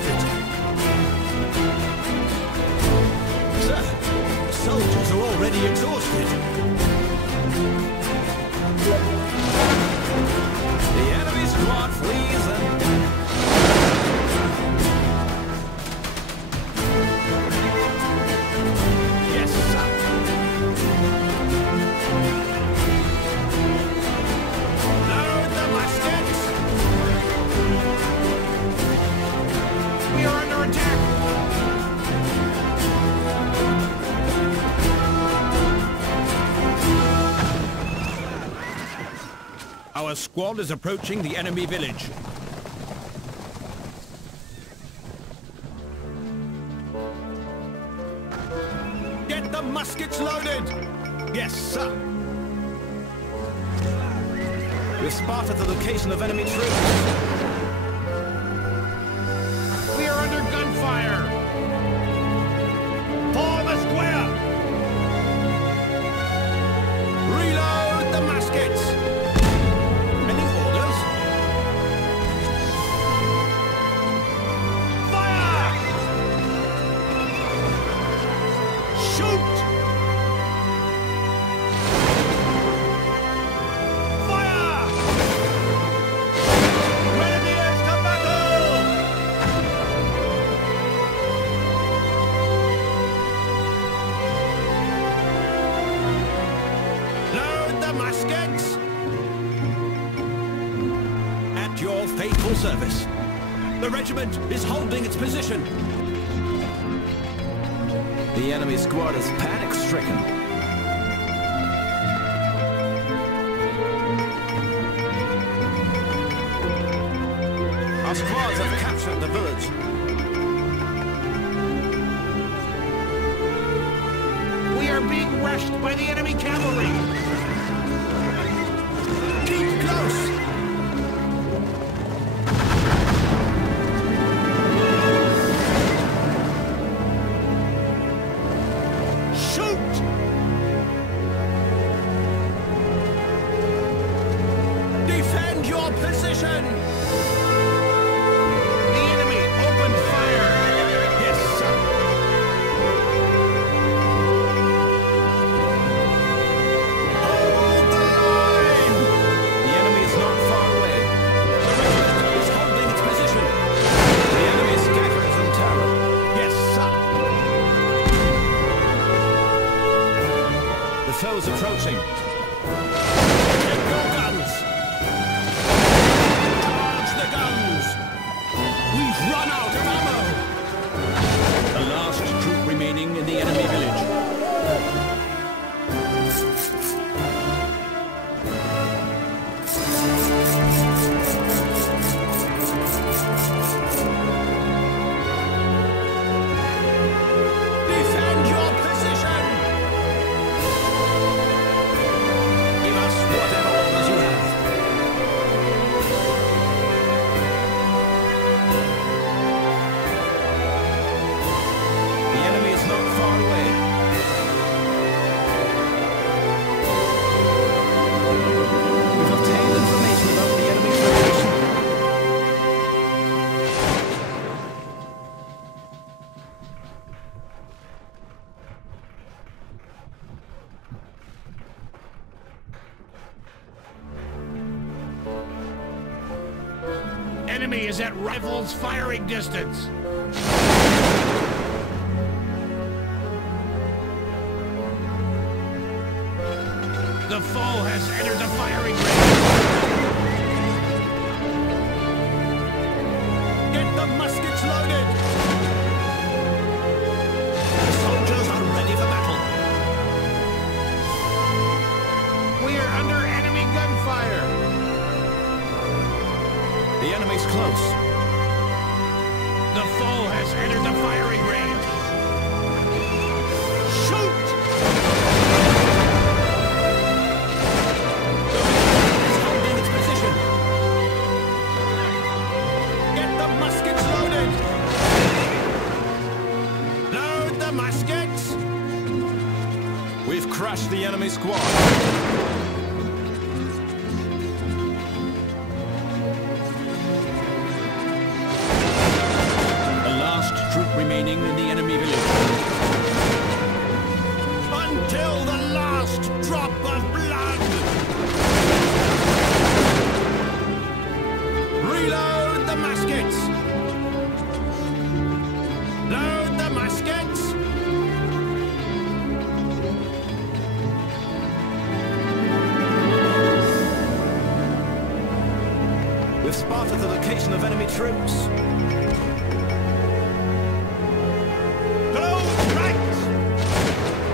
it. Sir, soldiers are already exhausted. The enemy squad flees and... Yes, sir. Load the muskets! We are under attack! Our squad is approaching the enemy village. Get the muskets loaded! Yes, sir. We've spotted the location of enemy troops. We are under gunfire! Form a square! Reload the muskets! Any orders? Fire! Shoot! Fire! Grenadiers to battle! Load the muskets! At your faithful service. The regiment is holding its position. The enemy squad is panic-stricken. Our squads have captured the village. We are being rushed by the enemy cavalry. Keep close! Shoot! Defend your position! The enemy opened fire! Yes, sir! Hold the line! The enemy is not far away. The regiment is holding its position. The enemy scatters in terror. Yes, sir! The foe's approaching. Take your guns! Charge the guns! We've run out of ammo! The last troop remaining in the enemy village. Defend your position! Give us whatever orders you have. The enemy is not far away. We've obtained information about the enemy's location. Enemy is at rifles firing distance. The foe has entered the firing range. Get the muskets loaded! The soldiers are ready for battle. We are under enemy gunfire. The enemy's close. The foe has entered the firing range. Shoot! It's holding its position. Get the muskets loaded! Load the muskets! We've crushed the enemy squad. remaining in the enemy village. Until the last drop of blood! Reload the muskets! Load the muskets! We've spotted the location of enemy troops. Close ranks!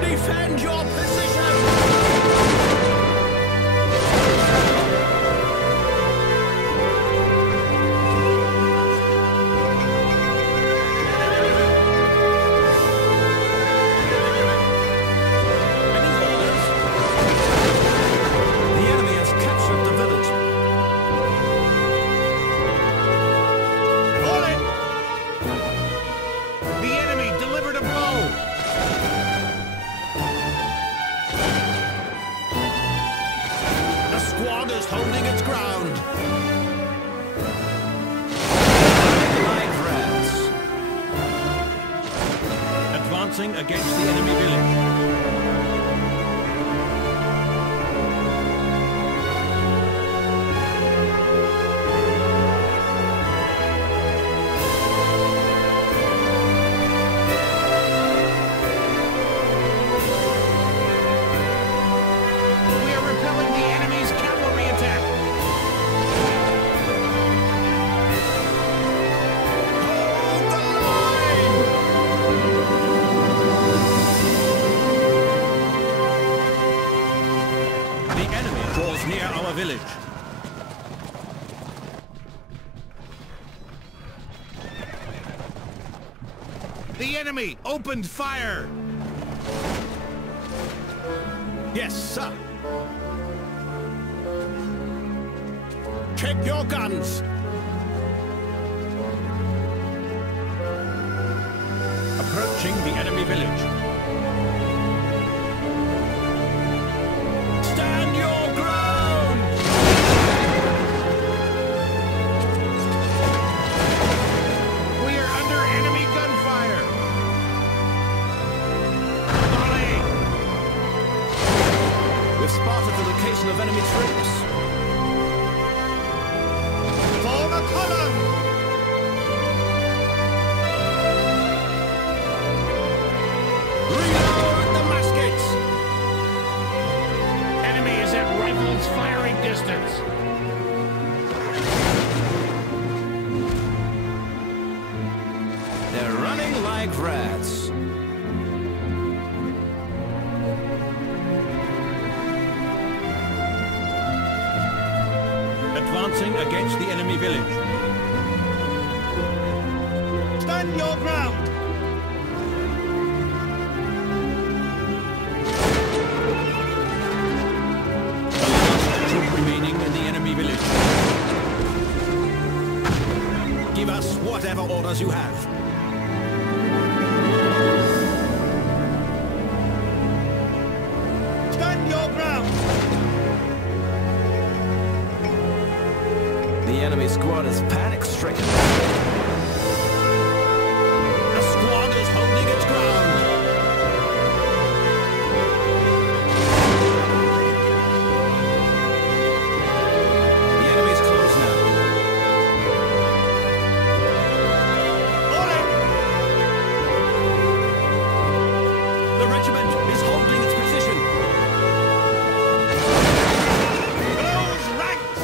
Defend your position! Holding its ground. Live rats. Advancing against the enemy village. Near our village. The enemy opened fire! Yes, sir. Check your guns! Approaching the enemy village. Stand your ground! Spotted the location of enemy troops. Form a column! Reload the muskets! Enemy is at rifles firing distance. They're running like rats. Advancing against the enemy village. Stand your ground! The last troop remaining in the enemy village. Give us whatever orders you have. Stand your ground! The enemy squad is panic-stricken. The squad is holding its ground. The enemy's close now. Order! The regiment is holding its position. Close ranks!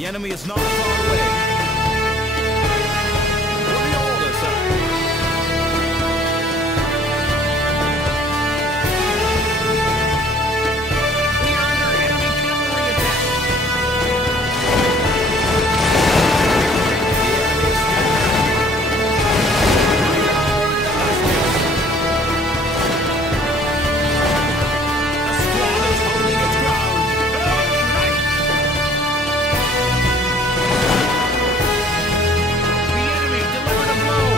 The enemy is not far away. What are the orders, sir? We are under enemy cavalry attack. The squad is holding its ground. Right. The enemy delivered a blow.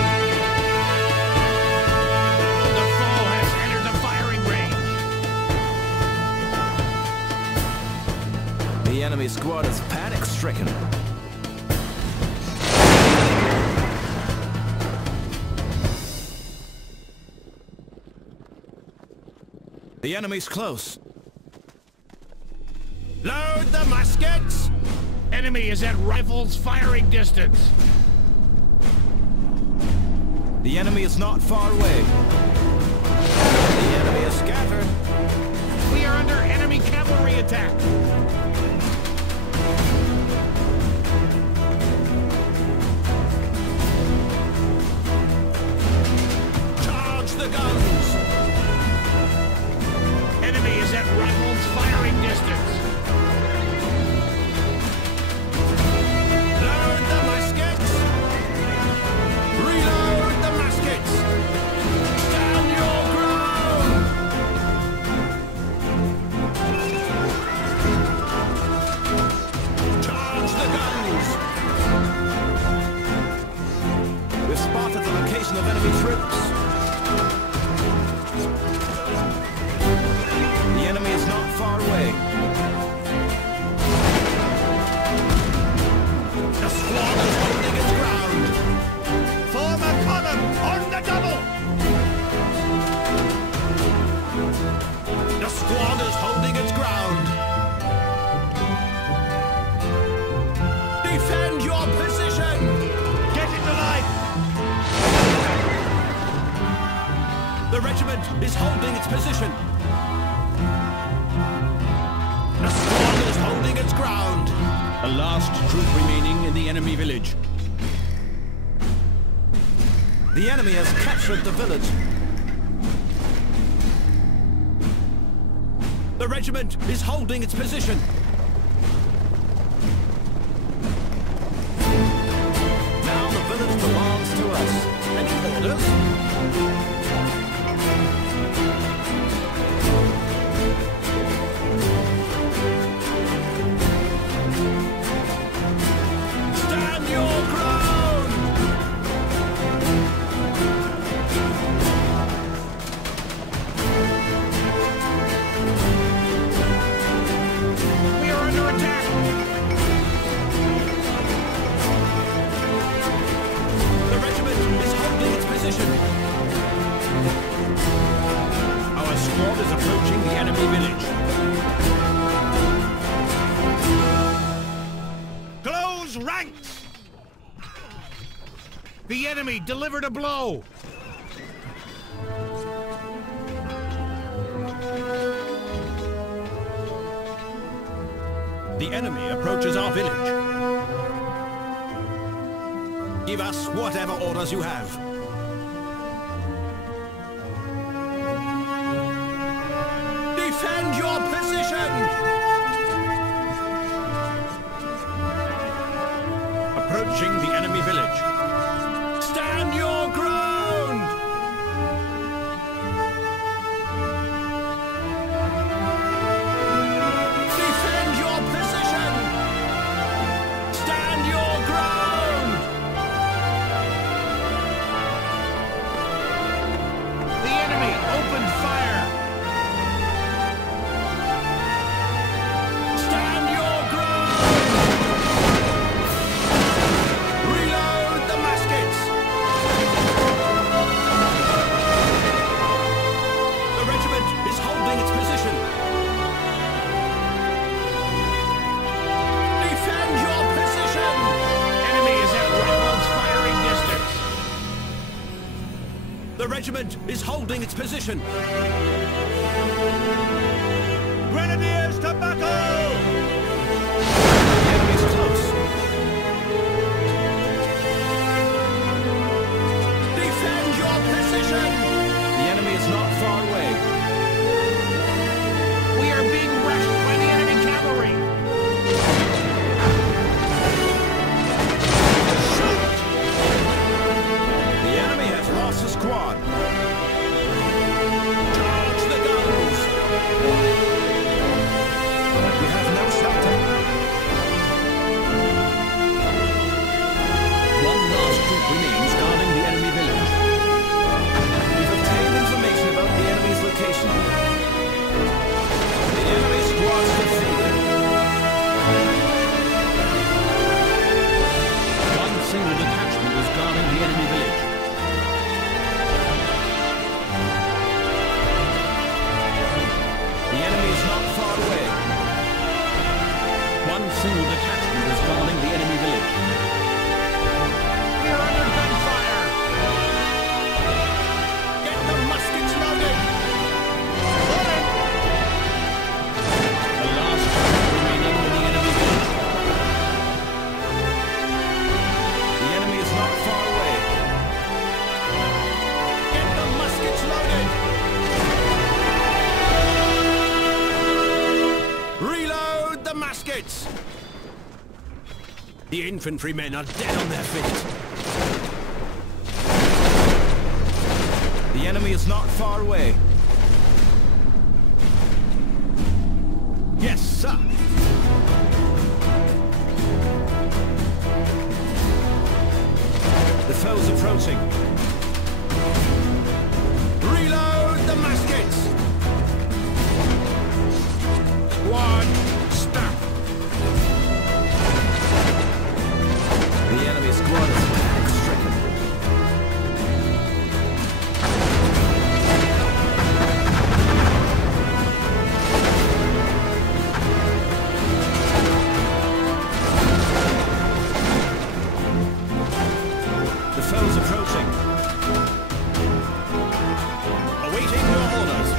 The foe has entered the firing range. The enemy squad is panic-stricken. The enemy's close. Load the muskets! Enemy is at rifles firing distance. The enemy is not far away. The enemy is scattered. We are under enemy cavalry attack. Charge the guns! Enemy is at rifles firing distance. Load the muskets! Reload the muskets! Stand your ground! Charge the guns! We've spotted the location of enemy troops. The enemy is not far away. The squad is holding its ground. Form a column on the double. The squad is holding its ground. Defend your position. Get in the line. The regiment is holding its position. The squad is holding its ground. The last troop remaining in the enemy village. The enemy has captured the village. The regiment is holding its position. Now the village belongs to us. Any orders? Stand your ground! We are under attack. The regiment is holding its position. Our squad is approaching the enemy village. Close ranks! The enemy delivered a blow. The enemy approaches our village. Give us whatever orders you have. Defend your position! Approaching the enemy village. Stand your ground! Defend your position! Stand your ground! The enemy opened fire. Stand your ground! Reload the muskets! The regiment is holding its position. Defend your position! Enemy is at rifles firing distance. The regiment is holding its position. Grenadiers to battle! The enemy's close. single detachment is guarding the enemy village. We're under gunfire! Get the muskets loaded! Loaded! The last troop remaining in the enemy village. The enemy is not far away. Get the muskets loaded! Reload the muskets! The infantrymen are dead on their feet. The enemy is not far away. Yes, sir. The foe's approaching. Reload the muskets! Squad, stop! The enemy squad is panic-stricken. The foe's approaching. Awaiting your orders.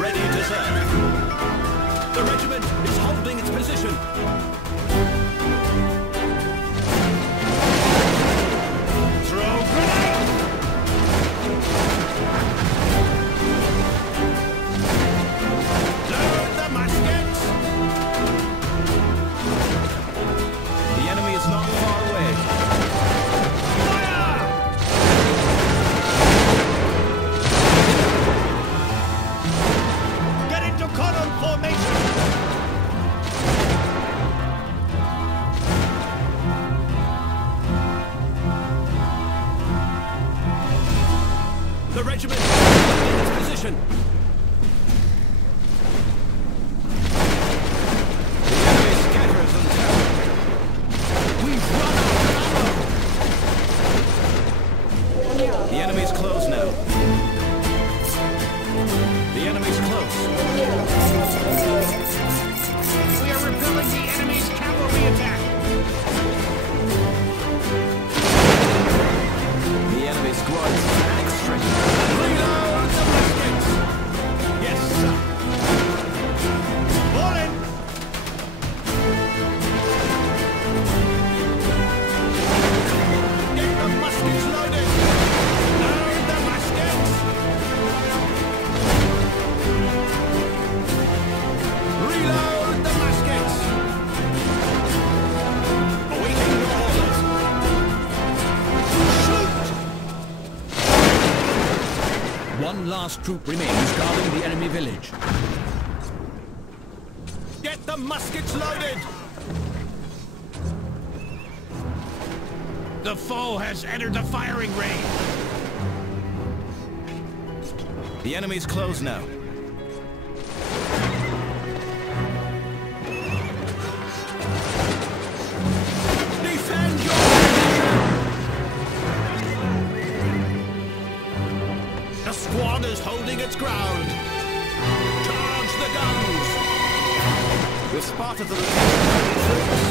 Ready to serve. The regiment is holding its position. Throw grenade! Load the muskets! The enemy is not far away. Fire! Get into column formation! The regiment is holding its position. The enemy scatters and terror. We've run out of ammo. The enemy's close now. The enemy's close. We are repelling the enemy's cavalry attack! The enemy squad is panic-stricken. Reload the muskets! Yes, sir. Falling! Get the muskets loaded! Load the muskets! Reload the muskets! Awaiting your orders. Shoot! One last troop remains guarding the enemy village. Get the muskets loaded! The foe has entered the firing range! The enemy's close now. Defend your position! The squad is holding its ground. Charge the guns! We've spotted the lieutenant troops.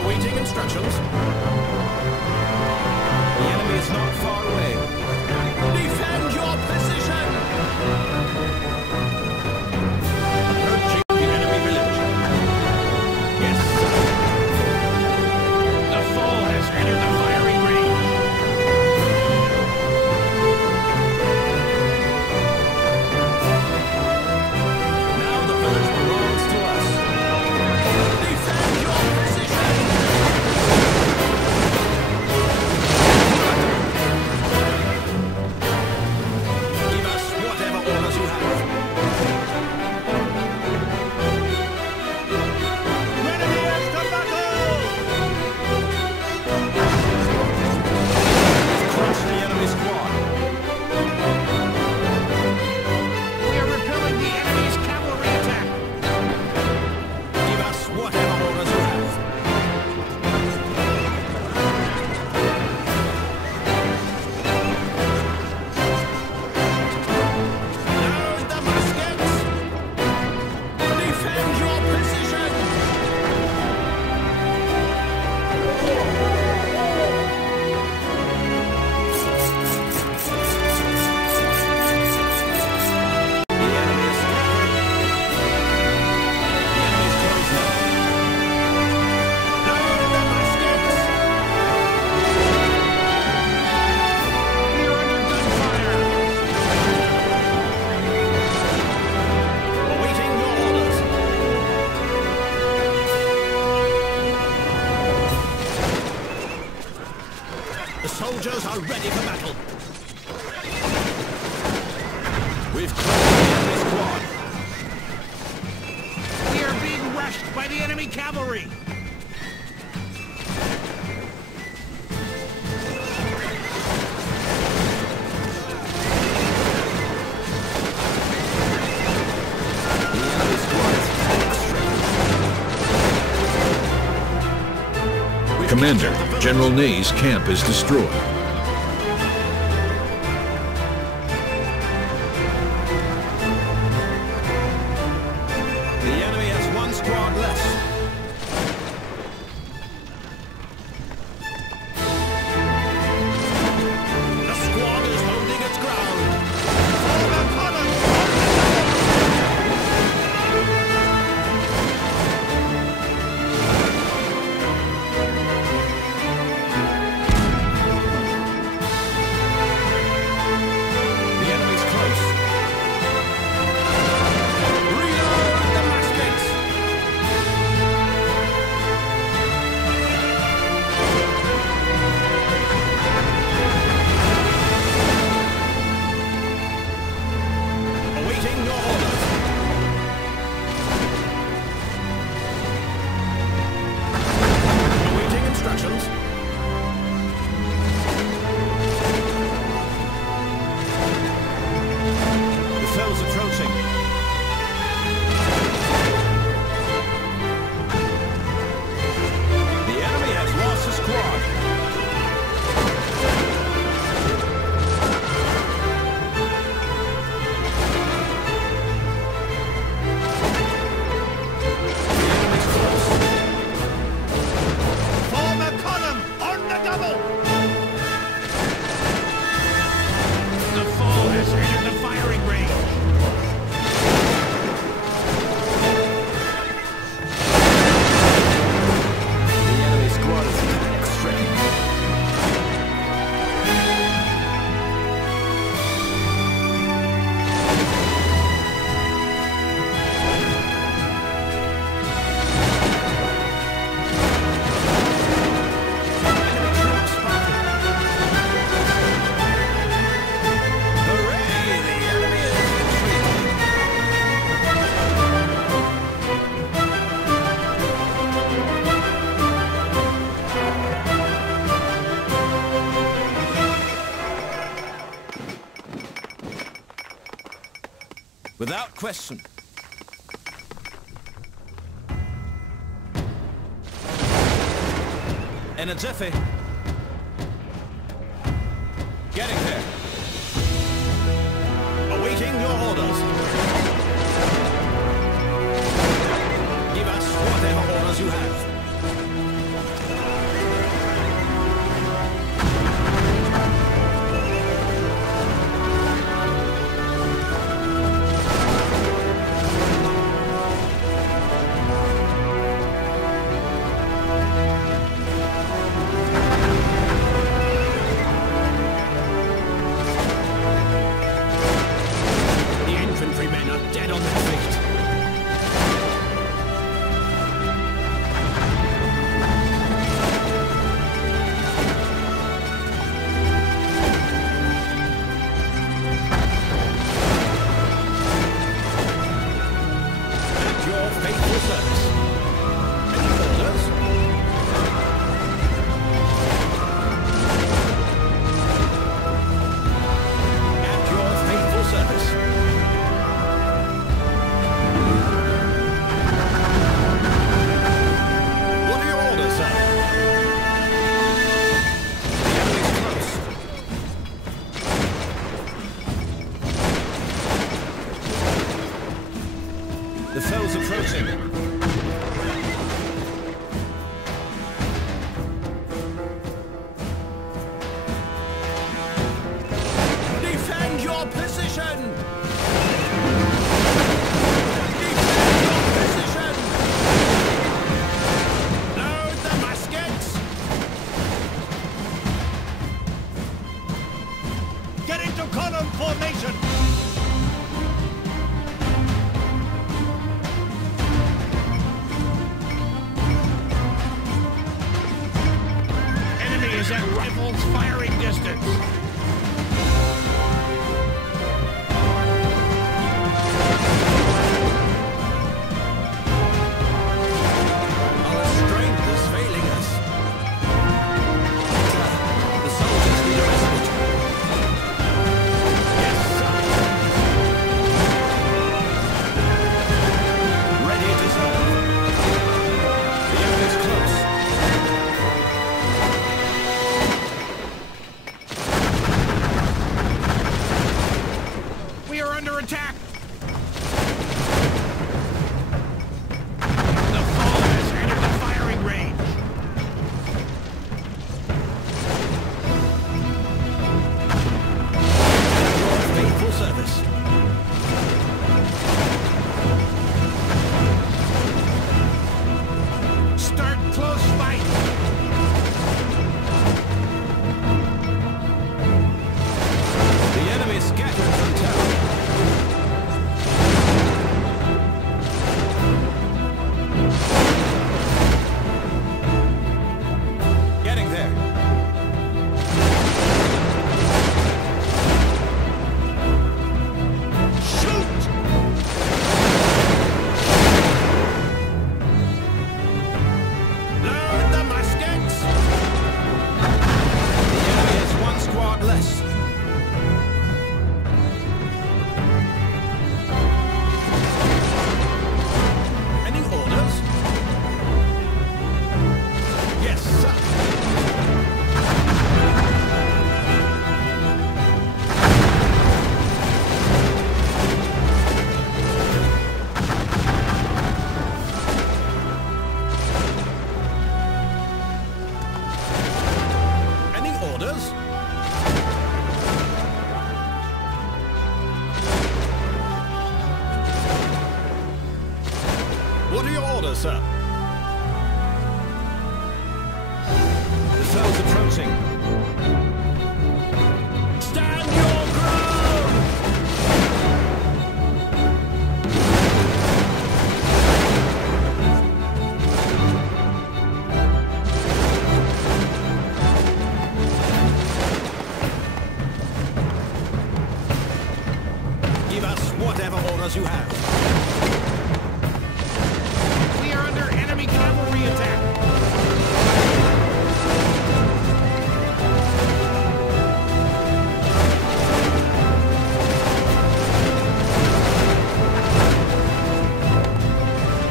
Awaiting instructions. The enemy is not far away. Defend your position! Approaching the enemy village. Yes, sir. The foe has entered the firing range! Now the village belongs to us. Defend your position! ready for battle. We've cleared the enemy squad. We are being rushed by the enemy cavalry. The enemy squad is panic-stricken. Commander, General Ney's camp is destroyed. The enemy has one squad less. The squad is holding its ground. Form a column! The enemy's close. Reload the muskets! Awaiting your orders. Awaiting instructions. The foe's approaching. The enemy has lost a squad. The enemy's close. Form a column on the double. The foe has entered the firing range. The enemy squad is panic-stricken. Enemy troops spotted. Hooray! The enemy is retreating. Without question. In a jiffy. Getting there. Awaiting your orders. Give us whatever orders you have. The infantrymen are dead on their feet. At your faithful service. Any orders? At your faithful service. What are your orders, sir? The enemy's close. The foe's approaching. Defend your position! Defend your position! Load the muskets! Get into column formation. Enemy is at rifles firing distance. Our strength is failing us. The soldiers need a respite. Yes, sir. Ready to serve. The enemy's close. We are under attack! The foe has entered the firing range! Your faithful service. Start close fight! The enemy scatters from terror. Getting there. Shoot! Load the muskets! The enemy has one squad less. Any orders? Yes, sir. Any orders? What are your orders, sir? The foe's approaching. Stand your ground! Give us whatever orders you have. We are under enemy cavalry attack!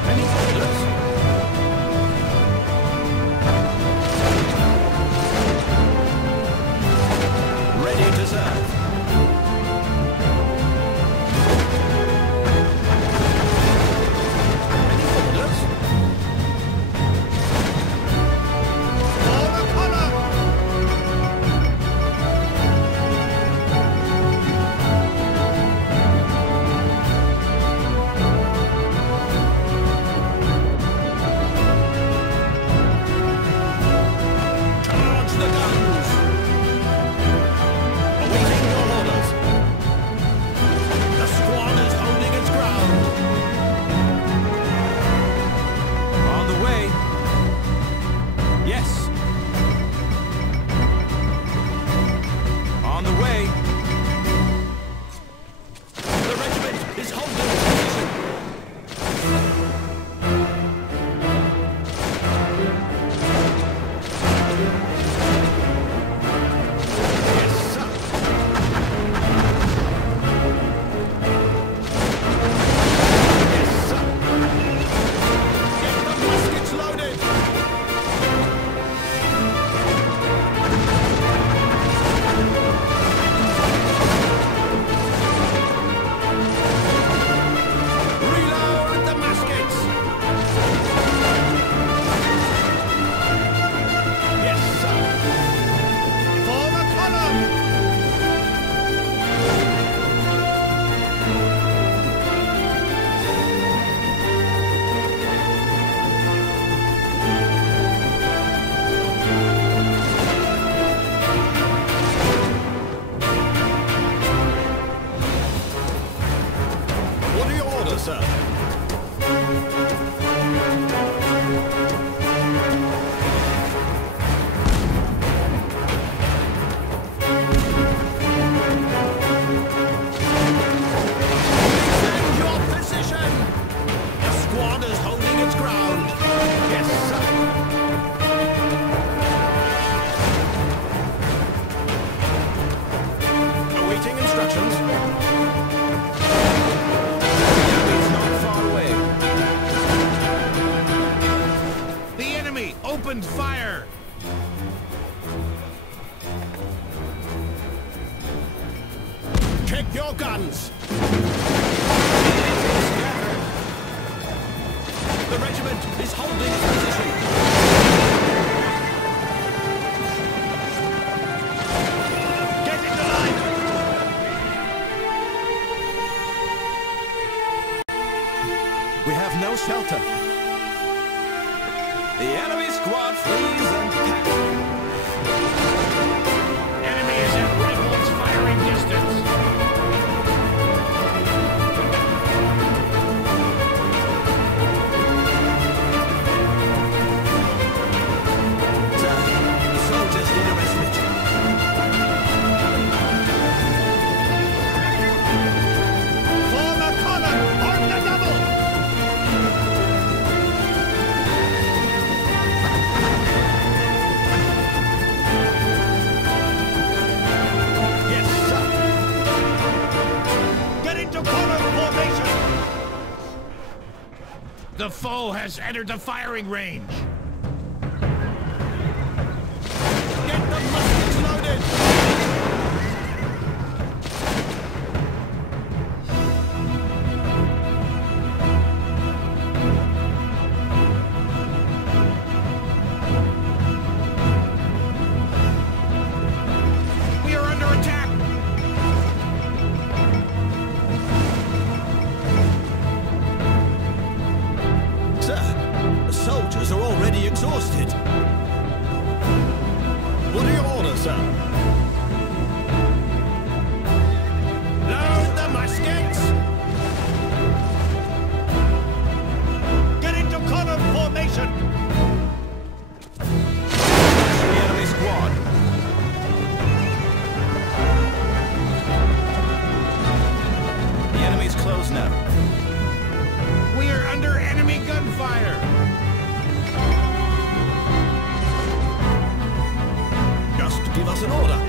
Any orders? Ready to serve. Any orders? Charge the guns! Awaiting your orders. The squad is holding its ground. On the way. Yes. On the way. The regiment is holding its position. Yes, sir. Yes, sir. Get the muskets loaded. Reload the muskets. Yes, sir. Form a column. What are your orders, sir? Check your guns! The regiment is holding its position! Get into line! We have no shelter. The enemy squad flees and packs. Enemy is at rifles firing distance. Sir, the soldiers need a respite. Form a column! On the double! Yes, sir. Get into column formation! The foe has entered the firing range. Get the muskets loaded! We are under attack! Sir, the soldiers are already exhausted. What are your orders, sir? Load the muskets! Get into column formation! The enemy squad. The enemy's close now. We are under enemy gunfire! Just give us an order.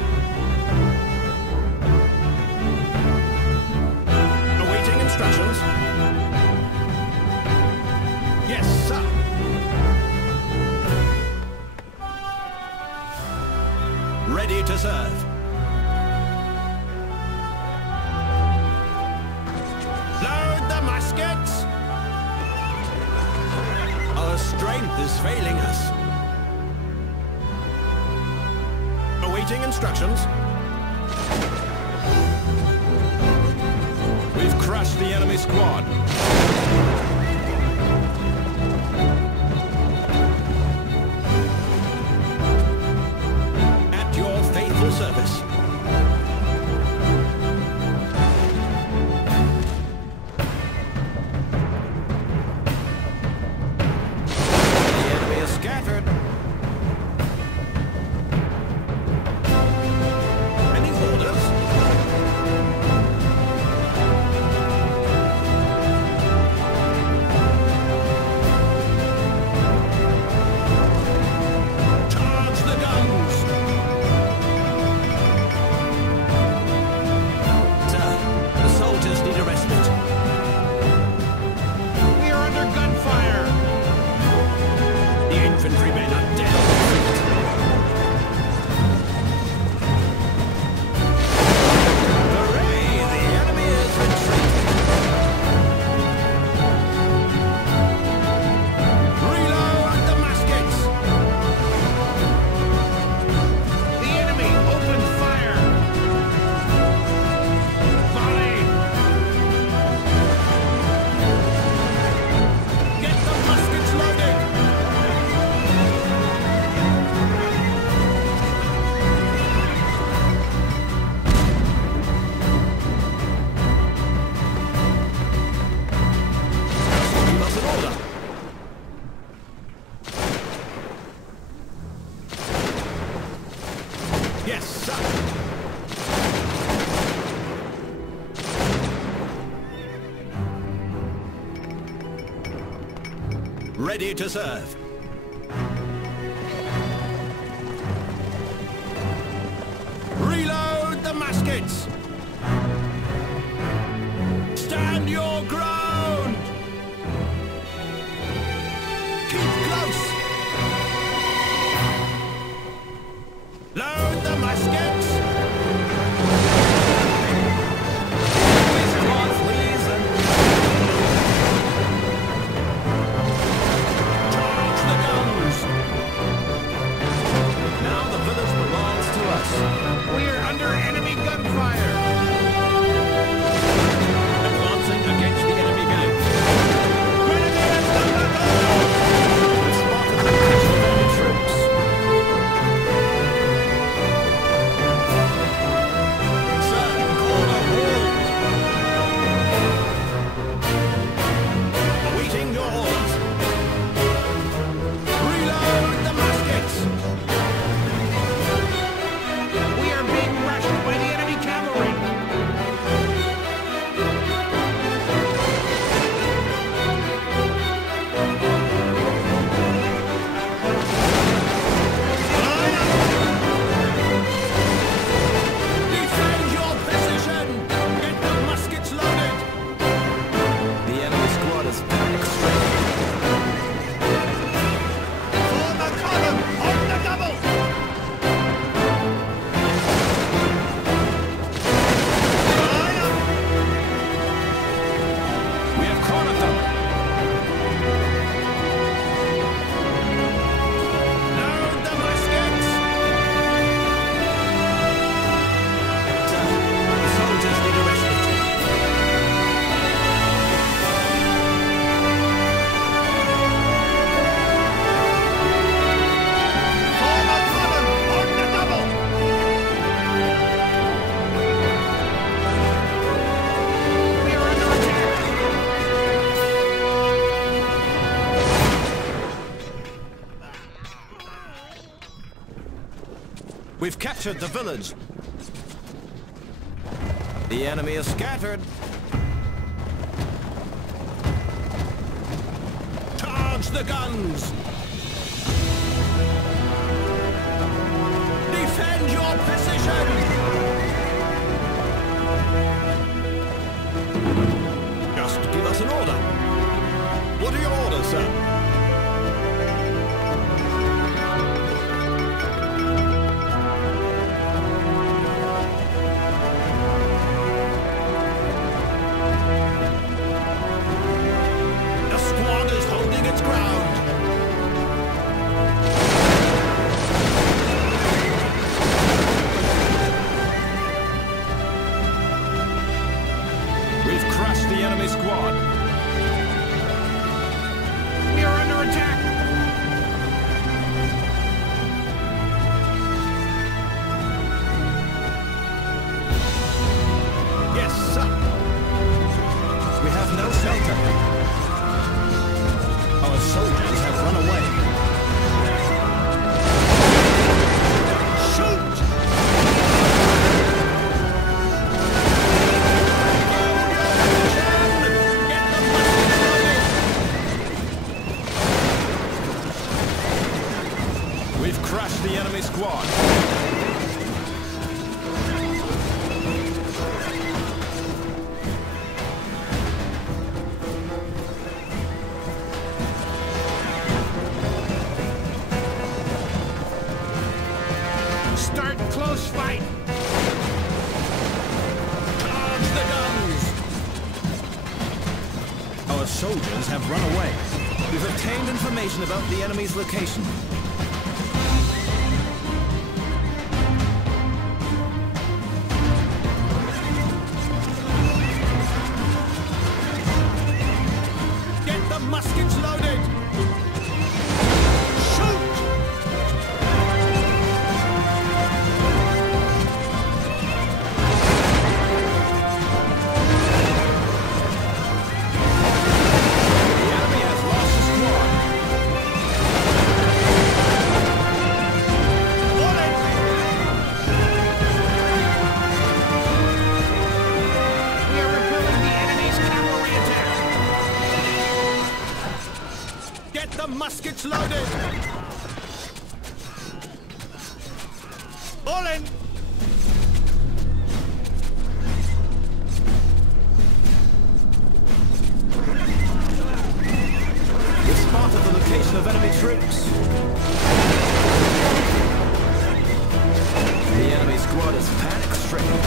Awaiting instructions. Yes, sir. Ready to serve. Load the muskets. Our strength is failing us. Awaiting instructions. We've crushed the enemy squad. At your faithful service. The enemy is scattered. Any orders? Charge the guns! Sir, the soldiers need a respite. We are under gunfire! The infantrymen are dead on the field. Hooray! The enemy is retreating. Reload the muskets! The enemy opened fire! Volley! Get the muskets loaded! Give us an order. Yes, sir. Ready to serve. Reload the muskets! Stand your ground! Keep close! Load the muskets! captured the village. The enemy is scattered. Charge the guns! Defend your position! Just give us an order. What are your orders, sir? Soldiers have run away. We've obtained information about the enemy's location. Get the muskets loaded! Shoot! Muskets loaded! All in! We've spotted the location of enemy troops. The enemy squad is panic-stricken.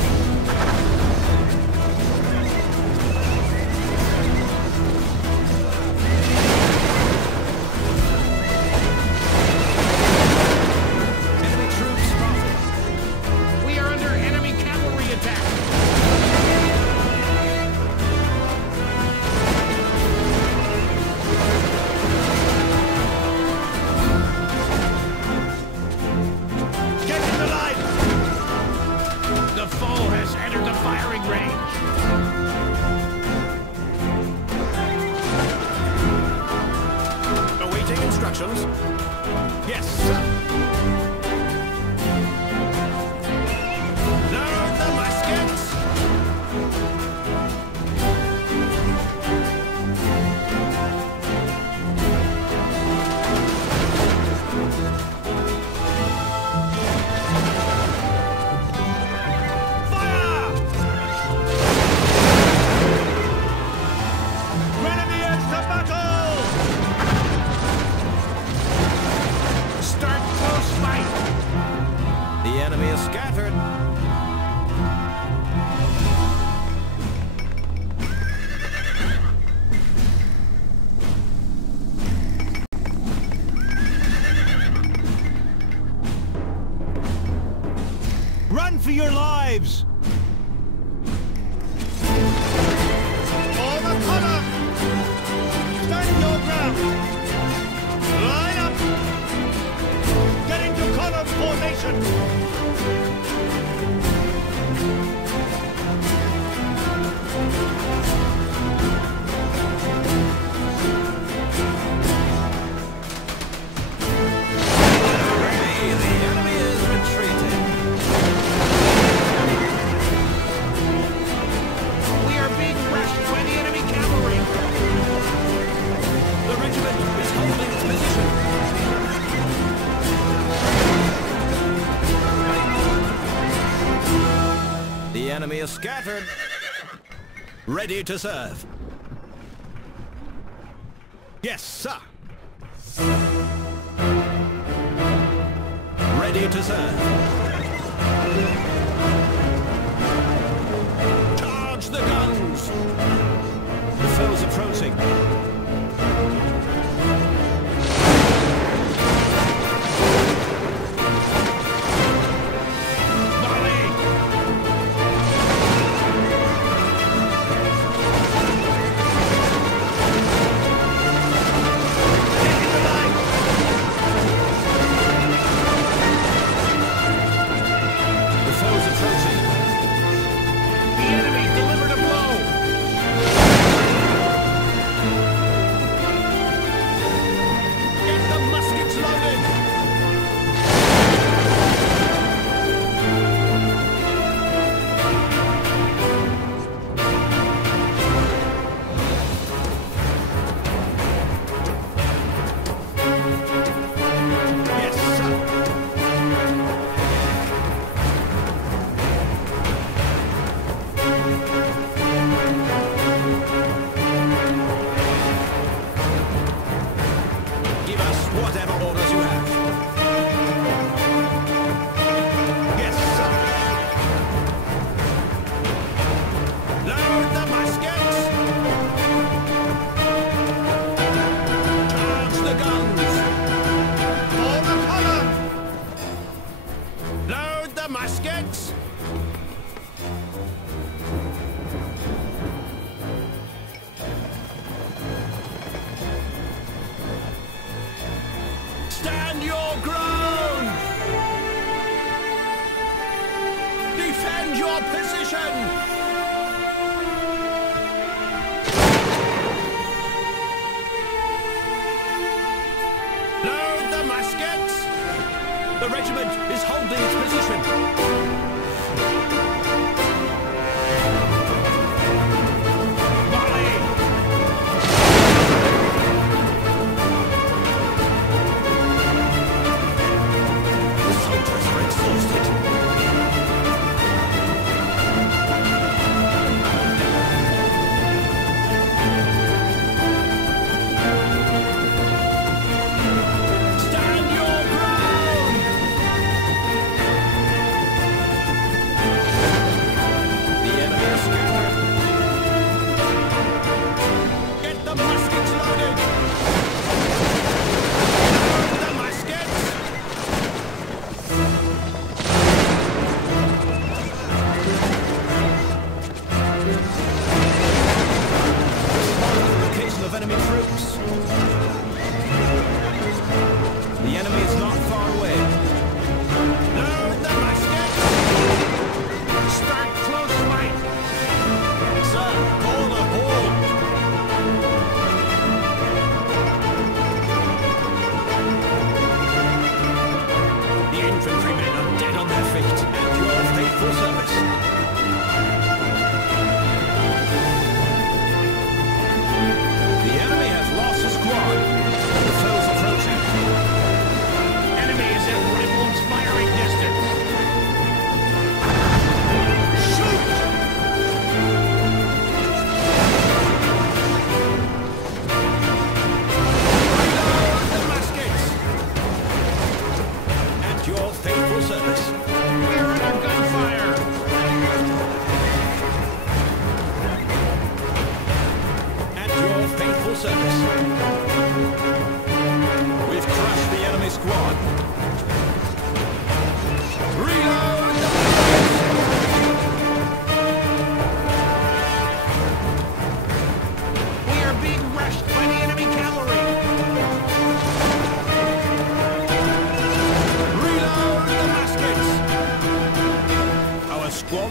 Yes, sir. Load the muskets! Fire! Grenadiers to battle! Start close fight! The enemy is scattered. Run for your lives! All the color! Stand your ground! Line up! Get into column formation! Hooray! The enemy is retreating. The enemy is scattered. Ready to serve. Yes, sir. Ready to serve. Charge the guns! The foe's approaching. Stand your ground! Defend your position! Load the muskets! The regiment is holding its position.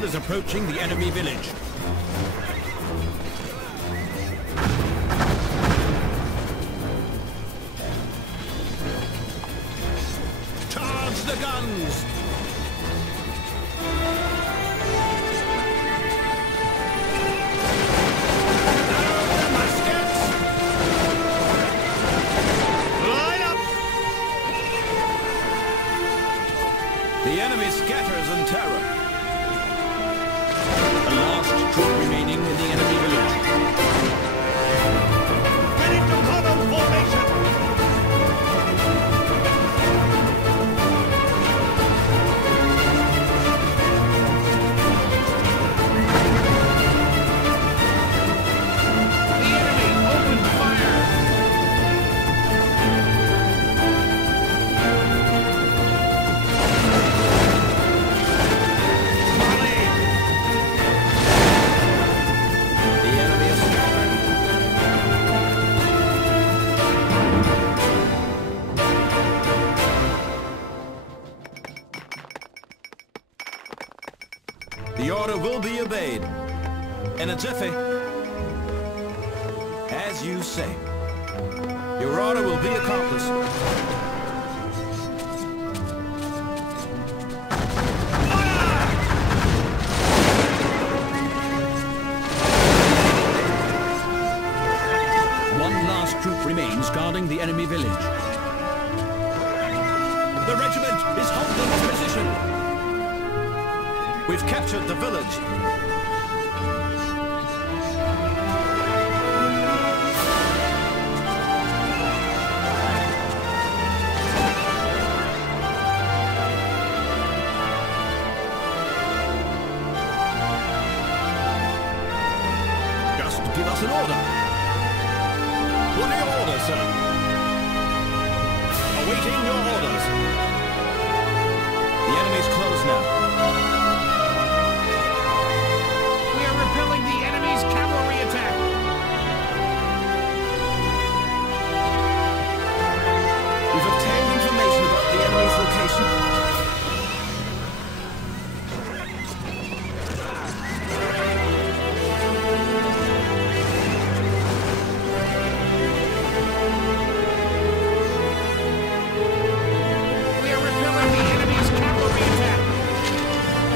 Is approaching the enemy village. Charge the guns! Load the muskets! Line up! The enemy scatters in terror. The order will be obeyed. In a jiffy. As you say. Your order will be accomplished. One last troop remains guarding the enemy village. The regiment is holding its position. We've captured the village. Just give us an order. What are your orders, sir? Awaiting your orders. The enemy's close now. We are repelling the enemy's cavalry attack. We've obtained information about the enemy's location.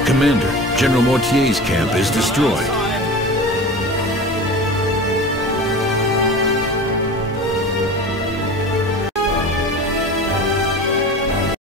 Commander, General Mortier's camp is destroyed.